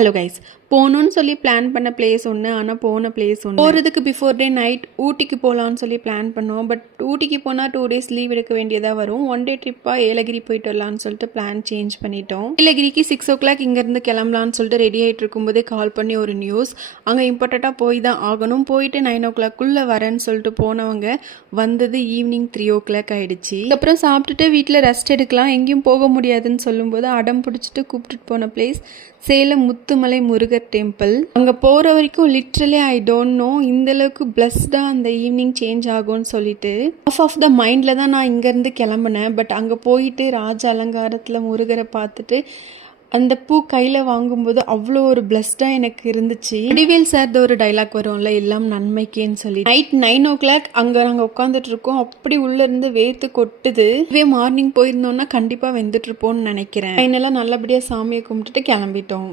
Hello guys, போகணுன்னு சொல்லி plan பண்ண பிளேஸ் ஒன்று, ஆனால் போன பிளேஸ் ஒன்று. போகிறதுக்கு பிஃபோர் டே நைட் ஊட்டிக்கு போகலான்னு சொல்லி பிளான் பண்ணோம். பட் ஊட்டிக்கு போனால் 2 days லீவ் எடுக்க வேண்டியதாக வரும். 1 day ட்ரிப்பாக ஏலகிரி போயிட்டு வரலான்னு சொல்லிட்டு பிளான் சேஞ்ச் பண்ணிட்டோம். ஏலகிரிக்கு 6 o'clock இங்கேருந்து கிளம்பலான்னு சொல்லிட்டு ரெடி ஆகிட்டு இருக்கும்போதே கால் பண்ணி ஒரு நியூஸ், அங்கே இம்பார்ட்டண்ட்டாக போய் தான் ஆகணும், போயிட்டு 9 o'clock வரேன்னு சொல்லிட்டு போனவங்க வந்தது ஈவினிங் 3 o'clock ஆகிடுச்சு. அப்புறம் சாப்பிட்டுட்டு வீட்டில் ரெஸ்ட் எடுக்கலாம், எங்கேயும் போக முடியாதுன்னு சொல்லும்போது அடம் பிடிச்சிட்டு கூப்பிட்டுட்டு போன பிளேஸ் சேலம் முத்துமலை முருகர் டெம்பிள். அங்கே போகிற வரைக்கும் லிட்ரலி ஐ டோன்ட் நோ இந்தளவுக்கு பிளஸ்டாக அந்த ஈவினிங் சேஞ்ச் ஆகும்னு சொல்லிட்டு ஆஃப் த மைண்டில் தான் நான் இங்கேருந்து கிளம்புனேன். பட் அங்கே போயிட்டு ராஜ அலங்காரத்தில் முருகரை பார்த்துட்டு அந்த பூ கையில் வாங்கும்போது அவ்வளோ ஒரு பிளஸ்டாக எனக்கு இருந்துச்சு. வடிவேல் சார் ஒரு டைலாக் வரும்ல, எல்லாம் நன்மைக்கேன்னு சொல்லி. நைட் 9 o'clock அங்கே நாங்கள் உட்காந்துட்டு இருக்கோம், அப்படி உள்ளேருந்து வேர்த்து கொட்டுது. இதுவே மார்னிங் போயிருந்தோம்னா கண்டிப்பாக வெந்துட்டு இருப்போம்னு நினைக்கிறேன். ஃபைனலாக நல்லபடியாக சாமியை கும்பிட்டுட்டு கிளம்பிட்டோம்.